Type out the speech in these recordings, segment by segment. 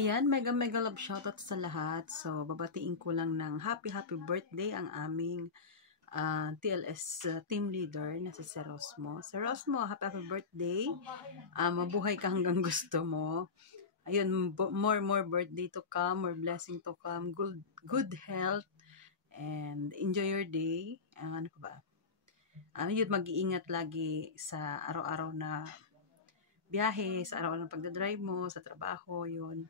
Ayan, mega love shoutout sa lahat. So, babatiin ko lang ng happy birthday ang aming TLS team leader na si Sir Rosmo. Sir Rosmo, happy birthday. Mabuhay ka hanggang gusto mo. Ayun, more birthday to come, more blessing to come, good health, and enjoy your day. Ano pa ba? Yun, mag-iingat lagi sa araw-araw na biyahe, sa araw-araw na pagdadrive mo, sa trabaho, yun.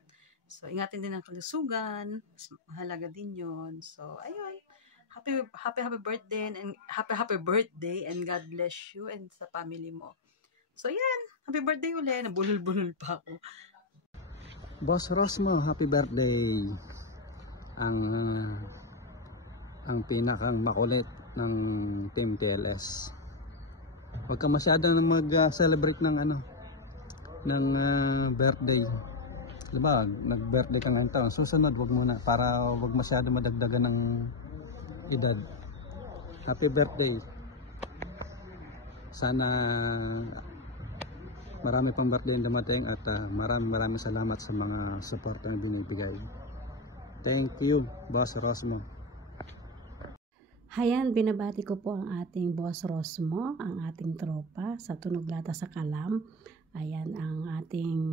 So, ingatin din ang kalusugan. Mahalaga din yun. So, ayun. Happy birthday and happy birthday and God bless you and sa family mo. So, yan. Happy birthday ulit. Nabulol-bulol pa ako. Boss Rosmo, happy birthday. Ang pinakang makulit ng Team TLS. Huwag ka masyadong mag-celebrate ng birthday. Diba, nag-birthday ka ng taon. Susunod, wag muna para wag masyado madagdagan ng edad. Happy birthday. Sana marami pang birthday ang dumating at maraming salamat sa mga support na binibigay. Thank you, Boss Rosmo. Hayan, binabati ko po ang ating Boss Rosmo, ang ating tropa sa Tunog Lata sa Kalam. Ayan ang ating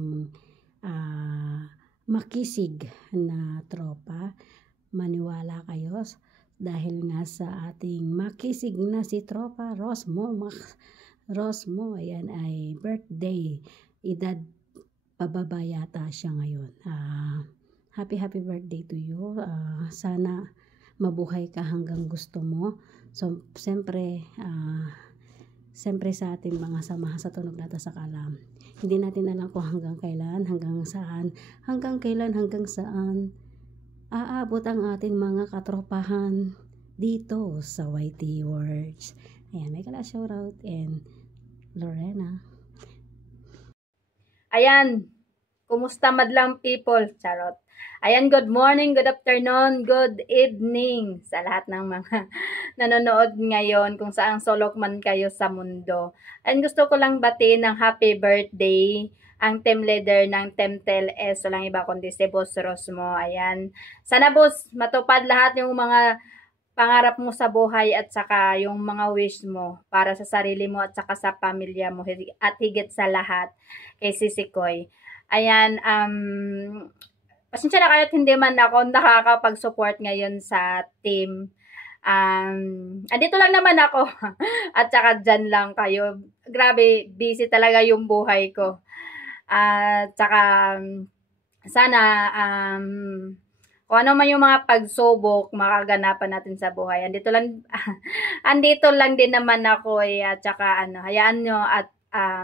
makisig na tropa. Maniwala kayo dahil nga sa ating makisig na si tropa Rosmo. Ayan ay birthday. Edad pababa yata siya ngayon. Happy birthday to you. Sana mabuhay ka hanggang gusto mo. So, siyempre sa ating mga samahan sa Tunog Lata sa Kalam. Hindi natin alam kung hanggang kailan, hanggang saan aabot ang ating mga katropahan dito sa YT Words. Ayan, may kala shoutout and Lorena. Ayan, kumusta madlang people? Charot. Ayan, good morning, good afternoon, good evening sa lahat ng mga nanonood ngayon kung saang sulok man kayo sa mundo. And gusto ko lang batiin ng happy birthday ang team leader ng Team TLS, walang iba kundi si Boss Rosmo. Ayan, sana boss, matupad lahat yung mga pangarap mo sa buhay at saka yung mga wish mo para sa sarili mo at saka sa pamilya mo at higit sa lahat kay Sisikoy. Ayan, pasensya na kayo at hindi man ako nakakapag-support ngayon sa team. Andito lang naman ako at saka dyan lang kayo. Grabe, busy talaga yung buhay ko. At saka sana kung ano man yung mga pagsubok makaganapan natin sa buhay. Andito lang din naman ako at saka hayaan nyo at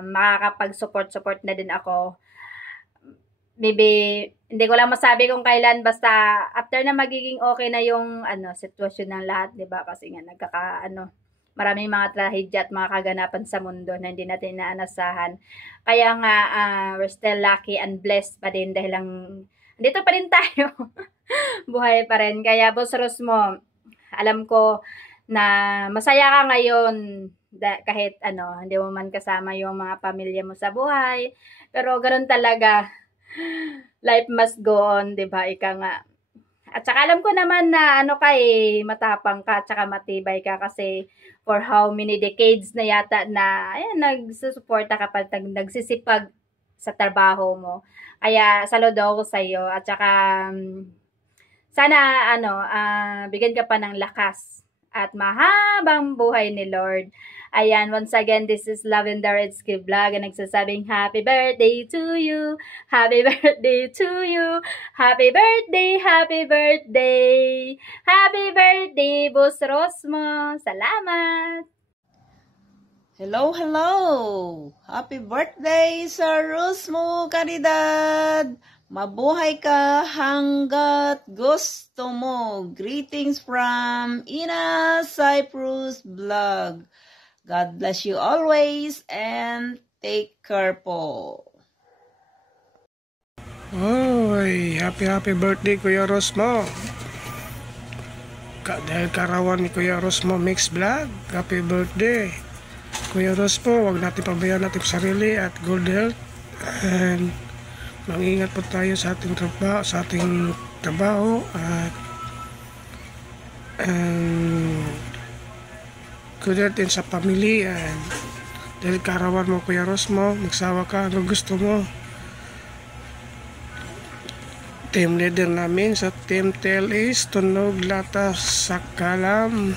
makakapag-support na din ako. Maybe hindi ko lang masabi kung kailan, basta after na magiging okay na yung sitwasyon ng lahat, 'di ba? Kasi nga maraming mga trahedya at mga kaganapan sa mundo na hindi natin inaasahan. Kaya nga we're still lucky and blessed pa din dahil lang dito pa rin tayo. Buhay pa rin. Kaya Boss Rosmo, alam ko na masaya ka ngayon kahit hindi mo man kasama yung mga pamilya mo sa buhay. Pero ganoon talaga. Life must go on, 'di ba? Ika nga. At saka alam ko naman na matapang ka at saka matibay ka kasi for how many decades na yata na nagsusuporta ka pa, nagsisipag sa trabaho mo. Kaya saludo ako sa iyo at saka sana bigyan ka pa ng lakas at mahabang buhay ni Lord. Ayan, once again, this is Lavender Redsky Vlog and nagsasabing happy birthday to you. Happy birthday to you. Happy birthday, happy birthday. Happy birthday, Boss Rosmo. Salamat. Hello. Happy birthday, Sir Rosmo Caridad. Mabuhay ka hanggat gusto mo. Greetings from Ina Cyprus Vlog. God bless you always and take care po. Oy, happy birthday Kuya Rosmo. Dahil karawan ni Kuya Rosmo Mix Vlog, happy birthday. Kuya Rosmo, wag natin pabayaan natin sarili at good health and Mag-ingat po tayo sa ating trabaho at good health din sa pamilya. Dahil karawan mo, Kuya Rosmo, magsawa ka, ano gusto mo. Team leader namin sa Team TLS, tunog lata sa kalam.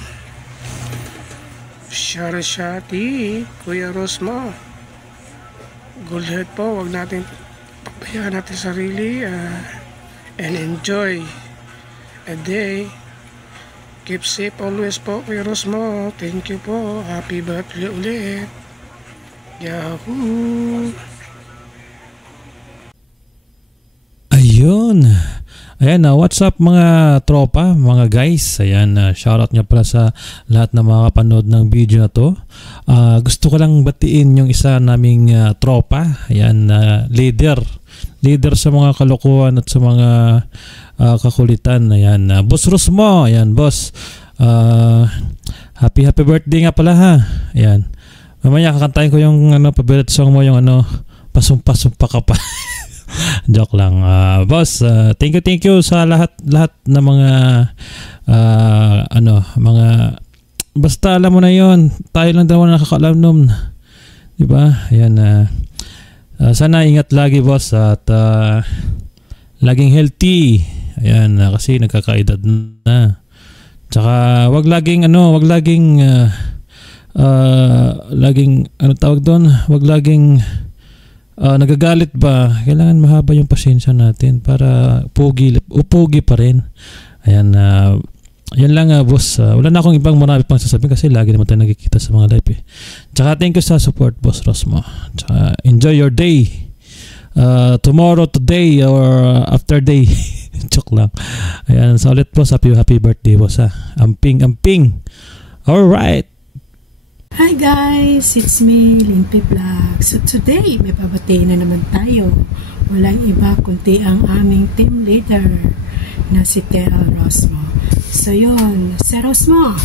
Shati, Kuya Rosmo. Good health po, wag natin pabayaan natin sarili and enjoy a day. Keep safe always po, Kuya Rosmo. Thank you po. Happy birthday ulit. Yahoo! Ayun. Ayan, what's up mga tropa, mga guys. Ayan, shoutout nga pala sa lahat na makakapanood ng video na to. Gusto ko lang batiin yung isa naming tropa. Ayan, leader sa mga kalokohan at sa mga kakulitan. Ayan, Boss Rosmo. Ayan, boss. Happy birthday nga pala ha. Ayan. Mamaya kakantahin ko yung favorite song mo, yung pasumpa ka pa. Joke lang. Boss, thank you sa lahat na mga mga basta alam mo na yon, tayo lang daw nakakaalam nun, di ba? Ayan, sana ingat lagi boss at laging healthy. Ayan, kasi nagkakaedad na. Tsaka wag laging tawag doon, wag laging nagagalit ba. Kailangan mahaba yung pasensya natin para upogi pa rin. Ayan, yan lang boss. Wala na akong ibang marami pang sasabihin kasi lagi naman tayo nagkikita sa mga live Tsaka thank you sa support, Boss Rosmo. Tsaka enjoy your day. Tomorrow, today, or after day. Joke lang. Ayan, so ulit boss, happy birthday boss ha. Amping. Alright. Hi guys, it's me, Limpi Vlog. So today, may babatiin na naman tayo. Walang iba kundi ang aming team leader na si Tel Rosmo. So yun, si Rosmo,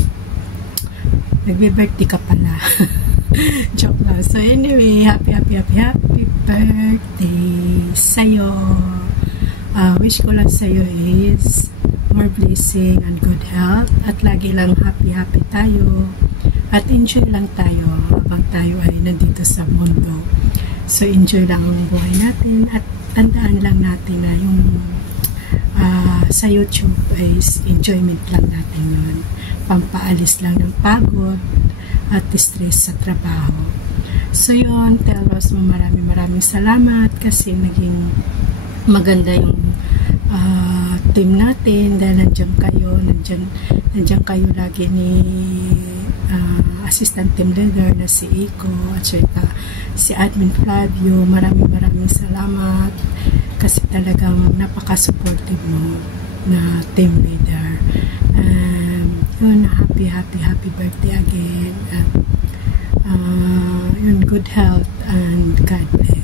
nagbe-birthday ka pala. Joke lang. So anyway, happy birthday sa'yo. Wish ko lang sa'yo is more blessing and good health. At lagi lang happy tayo. At enjoy lang tayo habang tayo ay nandito sa mundo. So enjoy lang ang buhay natin at tandaan lang natin na yung sa YouTube ay enjoyment lang natin yun. Pampaalis lang ng pagod at stress sa trabaho. So yun, Tel Rosmo, maraming salamat kasi naging maganda yung team natin dahil nandiyan kayo lagi ni assistant team leader na si Iko at saka si Admin Flavio. Maraming salamat kasi talagang napaka-supportive mo na team leader. Yun, happy birthday again. Yun, good health and God bless.